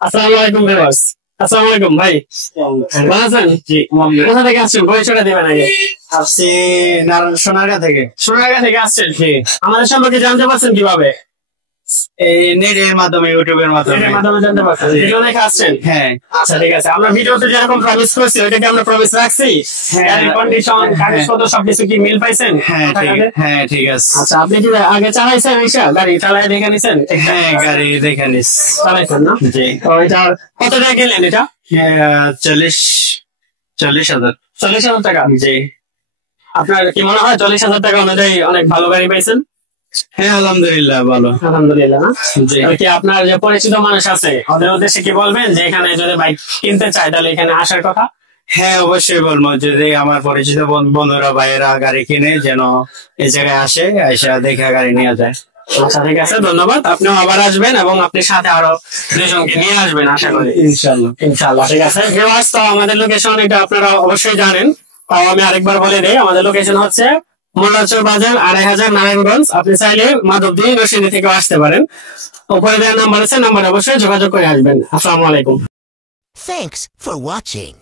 আসসালামু আলাইকুম ভিউয়ার্স। আসসালামু আলাইকুম ভাই, ভালো আছেন? জি কোথা থেকে আসছেন? পরিচয়টা দিবেন আগে। আসছি সোনারগাঁ থেকে। সোনারগাঁ থেকে আসছেন? জি আমাদের সম্পর্কে জানতে পারছেন কিভাবে? এই নেটের মাধ্যমে ইউটিউবের মাধ্যমে। এটার মাধ্যমে জানতে পারছেন, ভিডিও দেখে আসছেন? হ্যাঁ আচ্ছা ঠিক আছে, আমরা ভিডিওতে যেরকম প্রমিস করছি ওইটাকে আমরা প্রমিস রাখছি। গাড়ির কন্ডিশন, কাগজপত্র সবকিছু কি মিল পাইছেন? হ্যাঁ ঠিক হ্যাঁ ঠিক আছে। আচ্ছা, আপনি কি আগে চালাইছেন রিক্সা? গাড়ি চালাই দেখে নিছেন? হ্যাঁ গাড়ি দেখে নিস। চালাইছেন না? জি তো এটার কত টাকা গেলেন এটা? 40,000। 40,000 টাকা। জি আপনার কি মনে হয় 40,000 টাকা অনুযায়ী অনেক ভালো গাড়ি পাইছেন? হ্যাঁ আলহামদুলিল্লাহ ভালো। আলহামদুলিল্লাহ না? জি আর কি আপনার যে পরিচিত মানুষ আছে ওদের উদ্দেশ্যে কি বলবেন যে এখানে যদি বাইক কিনতে চায় তাহলে এখানে আসার কথা? হ্যাঁ অবশ্যই বলবো, যদি আমার পরিচিত বন্ধুরা ভাইয়েরা গাড়ি কিনে যেন এই জায়গায় আসে, এসে দেখে গাড়ি নিয়ে যায়। আচ্ছা ঠিক আছে, ধন্যবাদ। আপনিও আবার আসবেন এবং আপনি সাথে আরো দুজনকে নিয়ে আসবেন আশা করি। ইনশাল্লাহ। ইনশাআল্লাহ ঠিক আছে। ভিউয়ার্স, তো আমাদের লোকেশন এটা আপনারা অবশ্যই জানেন, তাও আমি আরেকবার বলে দেই। আমাদের লোকেশন হচ্ছে মোল্লারচর বাজার ২৫০০ নারায়ণগঞ্জ। আপনি চাইলে মাধবদী নরসিংদী থেকে আসতে পারেন। উপরে দেওয়ার নাম্বার আছে, নাম্বার অবশ্যই যোগাযোগ করে আসবেন। আসসালামু আলাইকুম। Thanks for watching.